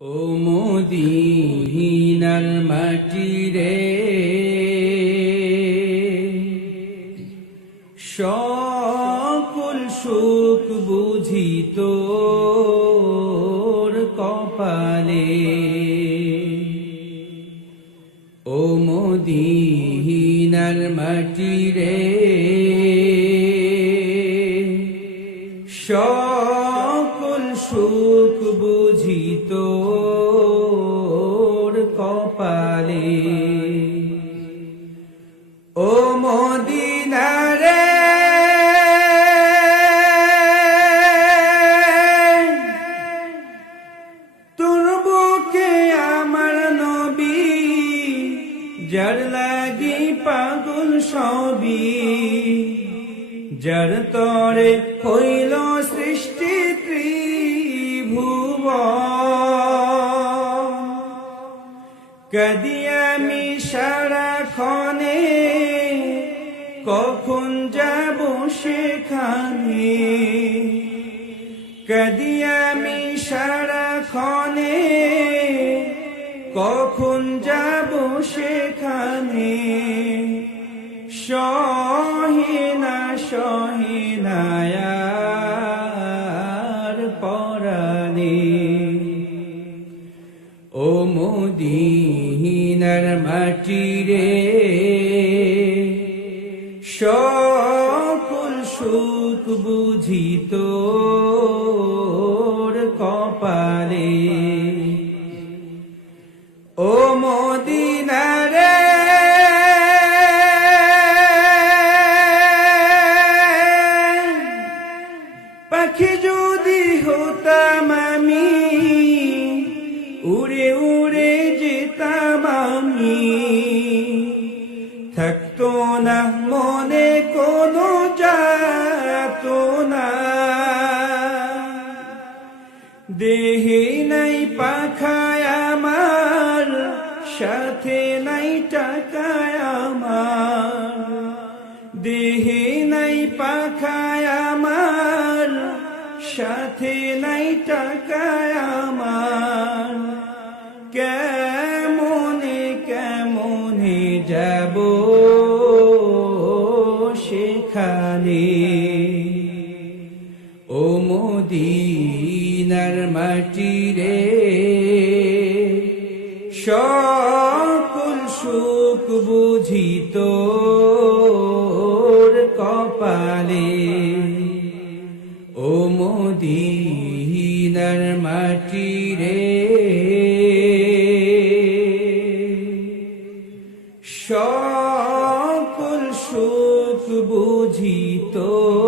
ও মদিনার মাটি রে, সকল সুখ বুঝি তোর কপালে। ও মদিনার মাটি রে, সকল সুখ বুঝি তোর কপালে। ও মদিনা রে, তোর বুকে আমার নবী, যার লাগি পাগল সবই, যার তরে হইল সৃষ্টি ত্রিভুবন। কদি আমি সারাক্ষণে, কখন যাব সেখানে। কদি আমি সারাক্ষণে, কখন যাব সেখানে। সহিনা সহিনায়ার পরাণে। ও মদিনার মাটি রে, সকল সুখ বুঝি তোর কপালে। ও মদিনা রে, পাখি যদি হতাম আমি, উড়ে উড়ে যেতাম আমি। থাকতো না মনে কোনো যাতনা, দেহে নাই পাখায় আমার, সাথে নাই টাকায় আমার। দেহে নাই পাখায় আমার, সাথে নাই টাকায় আমার। কেমনে কেমনে যাব সেখানে। ও মদিনার মাটি রে, সকল সুখ বুঝি তোর কপালে। ও মদিনার মাটি রে, সকল সুখ বুঝি তোর